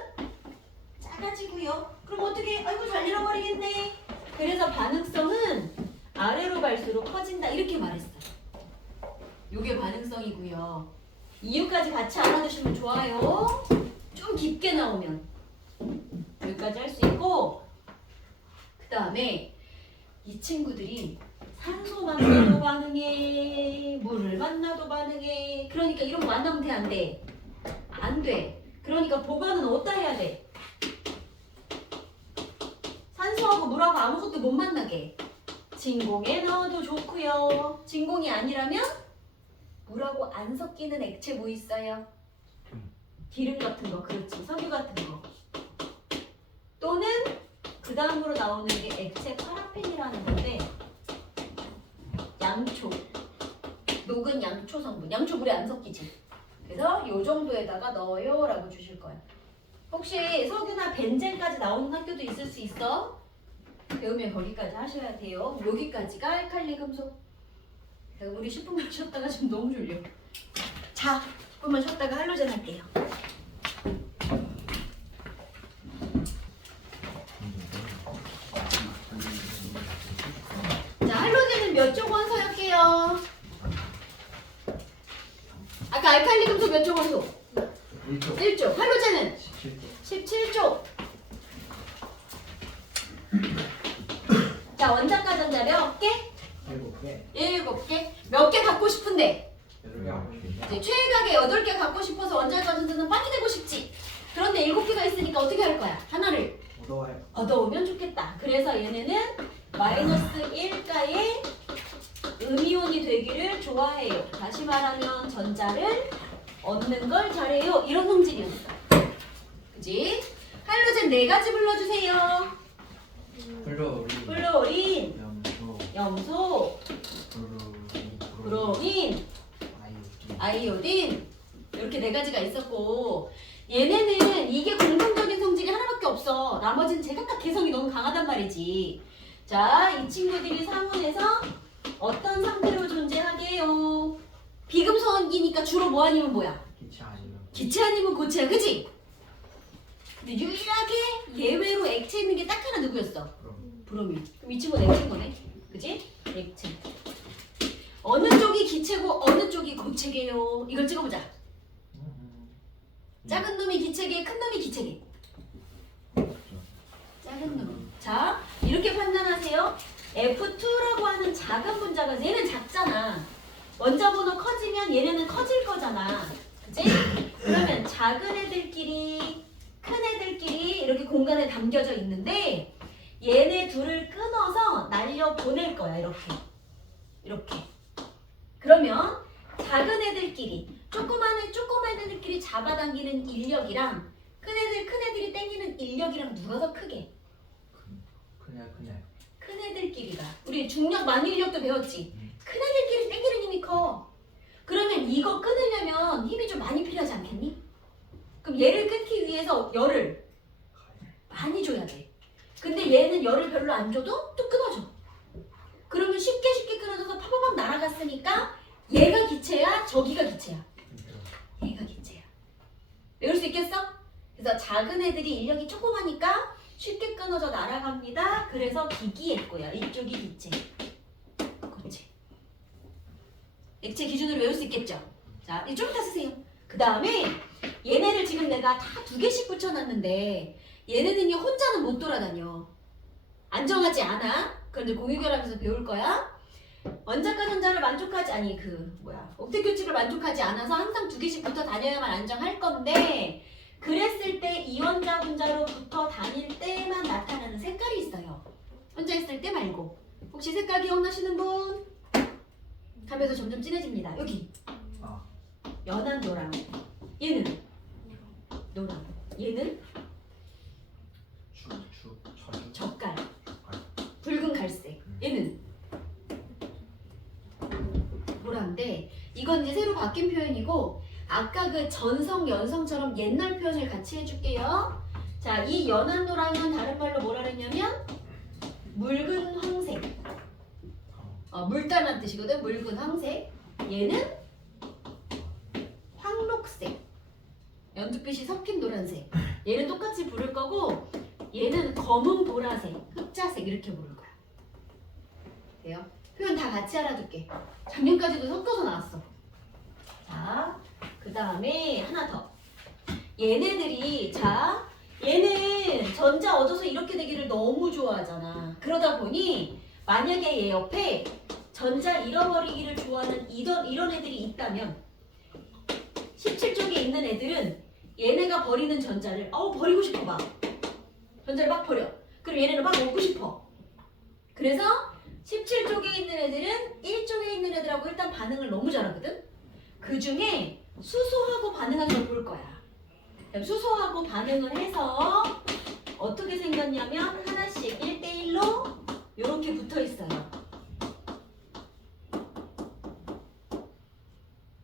작아지고요. 그럼 어떻게? 아이고 잘 잃어버리겠네. 그래서 반응성은 아래로 갈수록 커진다 이렇게 말했어요. 요게 반응성이고요. 이유까지 같이 알아두시면 좋아요. 좀 깊게 나오면 여기까지 할 수 있고 그 다음에 이 친구들이 산소 만나도 반응해 물을 만나도 반응해 그러니까 이런 거 만나면 돼 안 돼? 안 돼. 그러니까 보관은 어디다 해야 돼? 산소하고 물하고 아무것도 못 만나게 진공에 넣어도 좋고요. 진공이 아니라면 물하고 안 섞이는 액체 뭐 있어요? 기름 같은 거 그렇지 석유 같은 거 또는 그 다음으로 나오는 게 액체 파라핀이라는 건데 양초 녹은 양초 성분 양초 물에 안 섞이지 그래서 요 정도에다가 넣어요 라고 주실 거예요. 혹시 석유나 벤젠까지 나오는 학교도 있을 수 있어? 배우면 거기까지 하셔야 돼요. 여기까지가 알칼리 금속. 우리 10분만 쉬었다가 지금 너무 졸려. 자, 10분만 쉬었다가 할로젠 할게요. 자, 할로젠은 몇 쪽 원소였게요? 아까 알칼리 금속 몇 쪽 원소? 1쪽 1쪽. 할로젠은? 17쪽 17쪽. 자, 원자과 전자 몇 개? 7개 7개. 몇 개 갖고 싶은데? 8개 이제 최악의 8개 갖고 싶어서 원자과 전자는 빨리 되고 싶지. 그런데 7개가 있으니까 어떻게 할 거야? 하나를 얻어와요. 얻어오면 좋겠다. 그래서 얘네는 마이너스 1가의 음이온이 되기를 좋아해요. 다시 말하면 전자를 얻는 걸 잘해요. 이런 성질이었어. 그지? 할로젠 4가지 불러주세요. 플로린 플로린, 염소 염소, 브로민, 아이오딘 아이오딘 이렇게 4가지가 있었고 얘네는 이게 공통적인 성질이 하나밖에 없어. 나머지는 제각각 개성이 너무 강하단 말이지. 자, 이 친구들이 상온에서 어떤 상태로 존재하게요? 비금속이니까 주로 뭐 아니면 뭐야? 기체 아니면 기체 아니면 고체야, 그치? 근데 유일하게 예외로 액체 있는 게 딱 하나 누구였어? 그럼 브로민. 그럼 이 친구는 액체인 거네, 그치? 액체. 어느 쪽이 기체고 어느 쪽이 고체게요? 이걸 찍어보자. 작은 놈이 기체게, 큰 놈이 기체게. 작은 놈. 자, 이렇게 판단하세요. F2라고 하는 작은 분자가 얘는 작잖아. 원자 번호 커지면 얘네는 커질 거잖아. 그치? 그러면 작은 애들끼리 큰 애들끼리 이렇게 공간에 담겨져 있는데 얘네 둘을 끊어서 날려 보낼 거야. 이렇게. 그러면 작은 애들끼리 조그만 애들끼리 잡아당기는 인력이랑 큰 애들이 당기는 인력이랑 누가 더 크게? 그냥 큰 애들끼리가. 우리 중력 만일력도 배웠지? 큰 애들끼리 당기는 힘이 커. 그러면 이거 끊으려면 힘이 좀 많이 필요하지 않겠니? 그럼 얘를 끊기 위해서 열을 많이 줘야 돼. 근데 얘는 열을 별로 안 줘도 또 끊어져. 그러면 쉽게 끊어져서 파바박 날아갔으니까 얘가 기체야, 저기가 기체야. 얘가 기체야. 외울 수 있겠어? 그래서 작은 애들이 인력이 조그마니까 쉽게 끊어져 날아갑니다. 그래서 기기했고요. 이쪽이 기체. 고체. 액체 기준으로 외울 수 있겠죠? 자, 좀 이따 쓰세요. 그 다음에 얘네를 지금 내가 다 2개씩 붙여놨는데 얘네는 혼자는 못 돌아다녀. 안정하지 않아. 그런데 공유결합에서 배울 거야. 원자과 전자를 만족하지 옥텟 규칙을 만족하지 않아서 항상 2개씩 붙어 다녀야만 안정할 건데 그랬을 때 이원자 분자로 붙어 다닐 때만 나타나는 색깔이 있어요. 혼자 있을 때 말고. 혹시 색깔 기억나시는 분? 하면서 점점 진해집니다. 여기 연한 노랑. 얘는 노랑. 얘는 젓갈. 붉은 갈색. 얘는 노란데 이건 이제 새로 바뀐 표현이고 아까 그 전성, 연성처럼 옛날 표현을 같이 해줄게요. 자, 자, 이 연한 노랑은 다른 말로 뭐라 그랬냐면 묽은 황색. 물단한 뜻이거든. 묽은 황색. 얘는 황록색. 연두빛이 섞인 노란색. 얘는 똑같이 부를 거고 얘는 검은 보라색, 흑자색 이렇게 부를 거야. 돼요? 표현 다 같이 알아둘게. 작년까지도 섞어서 나왔어. 자, 그 다음에 하나 더. 얘네들이 자, 얘는 전자 얻어서 이렇게 되기를 너무 좋아하잖아. 그러다 보니 만약에 얘 옆에 전자 잃어버리기를 좋아하는 이런 애들이 있다면 17쪽에 있는 애들은 얘네가 버리는 전자를 버리고 싶어 막. 전자를 막 버려. 그리고 얘네는 막 먹고 싶어. 그래서 17쪽에 있는 애들은 1쪽에 있는 애들하고 일단 반응을 너무 잘하거든. 그 중에 수소하고 반응한 걸 볼 거야. 수소하고 반응을 해서 어떻게 생겼냐면 하나씩 1대1로 이렇게 붙어 있어요.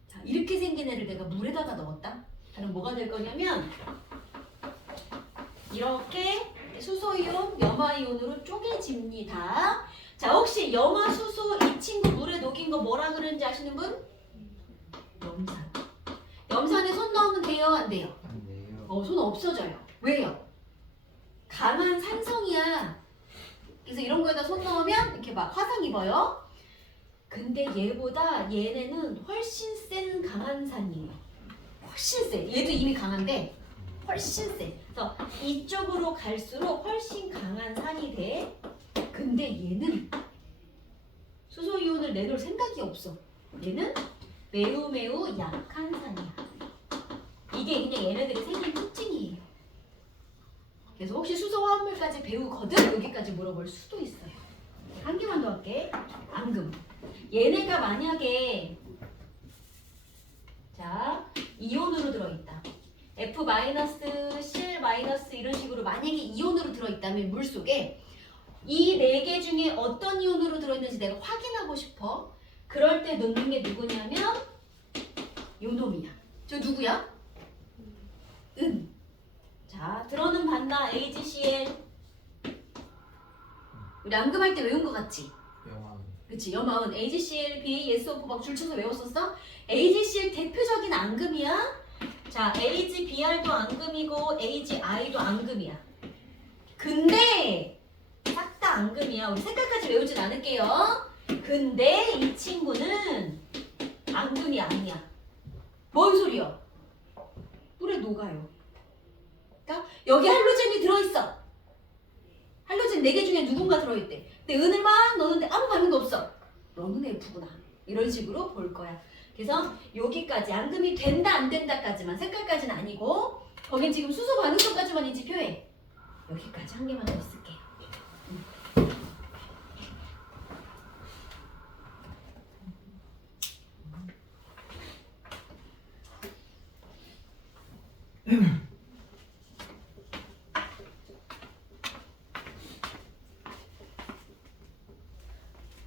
자, 이렇게 생긴 애를 내가 물에다가 넣었다. 그럼 뭐가 될 거냐면 이렇게 수소이온, 염화이온으로 쪼개집니다. 자, 혹시 염화, 수소 이 친구 물에 녹인 거 뭐라 그러는지 아시는 분? 염산. 염산에 손 넣으면 돼요? 안 돼요? 안 돼요. 손 없어져요. 왜요? 강한 산성이야. 그래서 이런 거에다 손 넣으면 이렇게 막 화상 입어요. 근데 얘보다 얘네는 훨씬 센 강한 산이에요. 훨씬 세. 얘도 이미 강한데 훨씬 세. 그래서 이쪽으로 갈수록 훨씬 강한 산이 돼. 근데 얘는 수소이온을 내놓을 생각이 없어. 얘는 매우 매우 약한 산이야. 이게 그냥 얘네들의 생긴 특징이에요. 그래서 혹시 수소 화합물까지 배우거든 여기까지 물어볼 수도 있어요. 한 개만 더 할게. 앙금. 얘네가 만약에 자 이온으로 들어있다. F-, C- 이런 식으로 만약에 이온으로 들어있다면 물속에 이 네 개 중에 어떤 이온으로 들어있는지 내가 확인하고 싶어. 그럴 때 넣는 게 누구냐면 요 놈이야. 저 누구야? 은. 자, 들어는 봤나? AgCl. 우리 암금할 때 외운 거 같지? 영화. 그치? 염화은 AgCl, B, SO4 막 줄쳐서 외웠었어? AgCl 대표적인 앙금이야. 자, AgBr도 앙금이고 AgI도 앙금이야. 근데 싹 다 앙금이야. 우리 색깔까지 외우진 않을게요. 근데 이 친구는 앙금이 아니야. 뭔 소리야? 물에 녹아요. 그러니까 여기 할로젠이 들어있어. 할로젠 4개 중에 누군가 들어있대. 근데 은을 막 넣는데 아무 반응도 없어. 너는 F구나. 이런 식으로 볼 거야. 그래서 여기까지 앙금이 된다 안 된다까지만, 색깔까지는 아니고 거긴 지금 수소 반응성까지만 인지 표해. 여기까지 한 개만 더 쓸게요.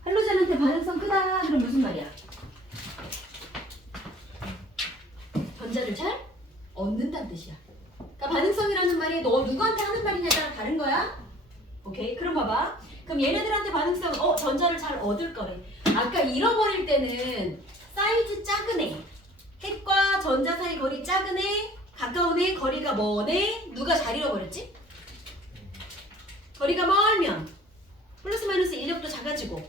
할로젠한테 반응성 크다. 그럼 무슨 말이야? 전자를 잘 얻는다는 뜻이야. 그러니까 반응성이라는 말이 너 누구한테 하는 말이냐에 따라 다른 거야. 오케이? 그럼 봐봐. 그럼 얘네들한테 반응성은 전자를 잘 얻을 거래. 아까 잃어버릴 때는 사이즈 작은 애, 핵과 전자 사이 거리 작은 애, 가까운 애, 거리가 먼 애, 누가 잘 잃어버렸지? 거리가 멀면 플러스 마이너스 인력도 작아지고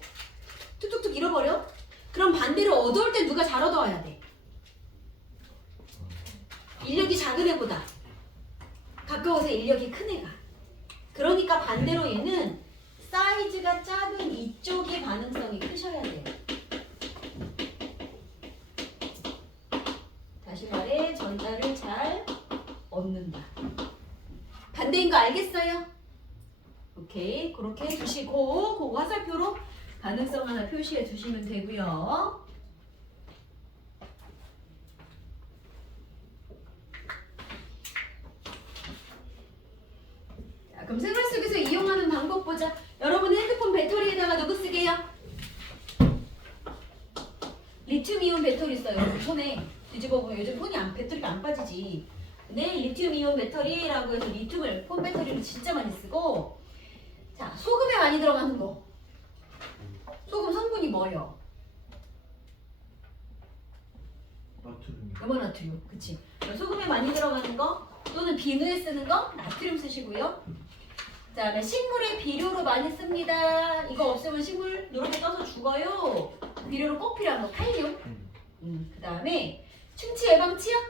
툭툭툭 잃어버려? 그럼 반대로 얻어올 때 누가 잘 얻어와야 돼? 인력이 작은 애보다 가까워서 인력이 큰 애가. 그러니까 반대로 얘는 사이즈가 작은 이쪽의 반응성이 크셔야 돼요. 다시 말해, 전자를 잘 얻는다. 반대인 거 알겠어요? 오케이, 그렇게 해주시고 그 화살표로 반응성 하나 표시해 주시면 되고요. 자, 그럼 생활 속에서 이용하는 방법 보자. 여러분 핸드폰 배터리에다가 누구 쓰게요? 리튬이온 배터리 써요. 손에 뒤집어 보면 요즘 폰이 배터리가 안 빠지지. 네, 리튬 이온 배터리라고 해서 리튬을 폰 배터리를 진짜 많이 쓰고. 자, 소금에 많이 들어가는 거. 소금 성분이 뭐예요? 나트륨. 염화나트륨. 그치? 소금에 많이 들어가는 거 또는 비누에 쓰는 거 나트륨 쓰시고요. 자, 그다음에 식물에 비료로 많이 씁니다. 이거 없으면 식물 이렇게 떠서 죽어요. 비료로 꼭 필요한 거 칼륨. 그다음에 충치 예방 치약.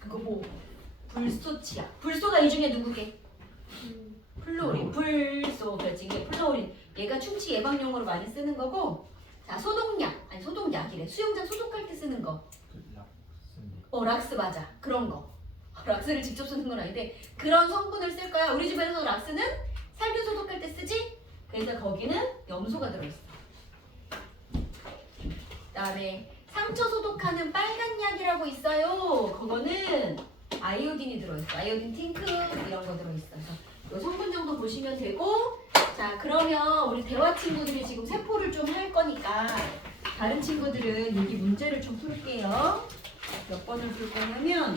그거 뭐 불소 치약. 불소가 이 중에 누구게? 플로린. 불소. 그렇지. 이게 플로린. 얘가 충치 예방용으로 많이 쓰는 거고. 자, 소독약. 아니 소독약이래. 수영장 소독할 때 쓰는 거. 락스 맞아. 그런 거. 락스를 직접 쓰는 건 아닌데 그런 성분을 쓸 거야. 우리 집에서 락스는 살균 소독할 때 쓰지? 그래서 거기는 염소가 들어있어. 그다음에 상처 소독하는 빨간 약이라고 있어요. 그거는 아이오딘이 들어있어. 아이오딘 팅크 이런 거 들어있어. 그래서 이 성분 정도 보시면 되고. 자, 그러면 우리 대화 친구들이 지금 세포를 좀 할 거니까 다른 친구들은 여기 문제를 좀 풀게요. 몇 번을 풀 거냐면